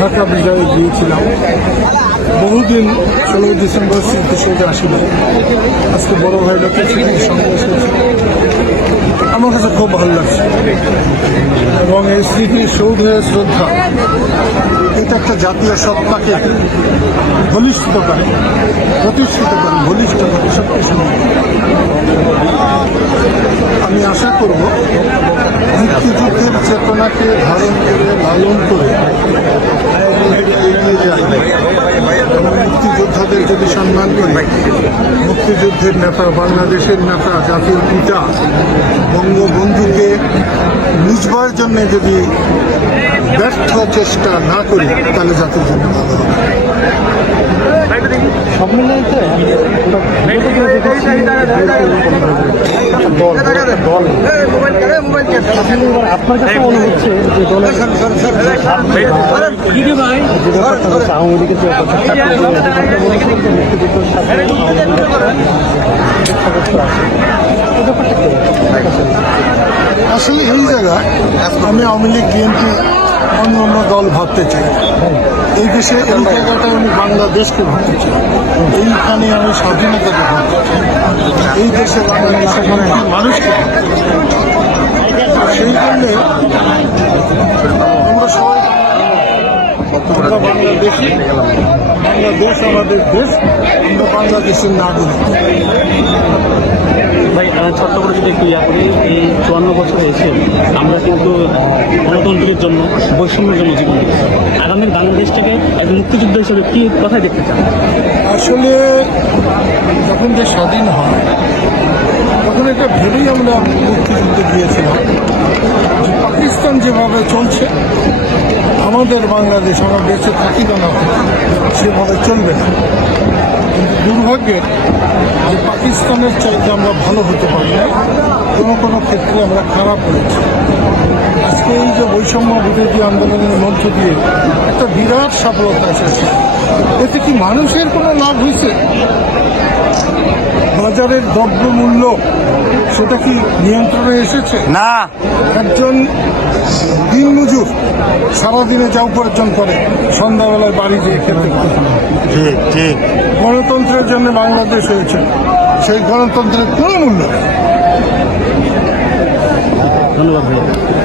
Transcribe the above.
ঢাকা বিজয়ে গিয়েছিলাম বহুদিন ষোলোই ডিসেম্বর স্মৃতিসৌধে আসিল। আজকে বড় ভাই লোকের সঙ্গে আমার কাছে খুব ভালো লাগছে। এবং এই স্মৃতি সৌধে শ্রদ্ধা, এটা একটা জাতীয় সত্তাকে বলিষ্ঠিত করে, প্রতিষ্ঠিত করে বলিষ্ঠ করে শক্তিশালী করে। আমি আশা করব মুক্তিযুদ্ধের চেতনাকে ধারণ করে, লালন করে এগিয়ে যায় এবং মুক্তিযোদ্ধাদের যদি সম্মান করি মুক্তিযুদ্ধের নেতা, বাংলাদেশের নেতা জাতির পিতা, বঙ্গবন্ধুকে নিজবার জন্য যদি ব্যর্থ চেষ্টা না করি, তাহলে জাতির জন্য ভালো হবে। দল আসলে এই জায়গায় আমি আওয়ামী লীগ, বিএনপি, অন্য অন্য দল ভাবতে চাই। এই দেশে এই জায়গাটায় আমি বাংলাদেশকে ভাবতে চাই। এইখানে আমি স্বাধীনতাকে ভাবতে চাই। এই দেশে বাংলাদেশের মানুষকে। সেই জন্যে আমরা সবাই আমরা বাংলাদেশি বাংলাদেশ আমাদের দেশ আমরা বাংলাদেশের নাগরিক ভাই ছোট্ট করে যদি একটু ইয়া করি, এই চুয়ান্ন বছরে এসে আমরা কিন্তু গণতন্ত্রের জন্য, বৈষম্যের জন্য জীবন আগামী বাংলাদেশটাকে এক মুক্তিযুদ্ধ হিসেবে কি কথাই দেখতে চান? আসলে যখন যে স্বাধীন হয় তখন এটা ভেবেই আমরা মুক্তিযুদ্ধে গিয়েছিলাম। যে পাকিস্তান যেভাবে চলছে, আমাদের বাংলাদেশ, আমরা বেঁচে থাকি না সেভাবে চলবে না। কিন্তু দুর্ভাগ্যের যে পাকিস্তানের চাইতে আমরা ভালো হতে পারি না কোনো কোনো ক্ষেত্রে আমরা খারাপ হয়েছি। আজকে এই যে বৈষম্য বিরোধী আন্দোলনের মধ্য দিয়ে একটা বিরাট সফলতা এসেছে। এতে কি মানুষের কোনো লাভ হয়েছে? বাজারের দ্রব্য মূল্য সেটা কি নিয়ন্ত্রণে এসেছে? না। একজন দিন মজুর সারাদিনে যা উপার্জন করে সন্ধ্যাবেলায় বাড়ি যেয়ে খেতে ঠিক ঠিক। গণতন্ত্রের জন্য বাংলাদেশ হয়েছে। সেই গণতন্ত্রের কোনো মূল্য নেই। ধন্যবাদ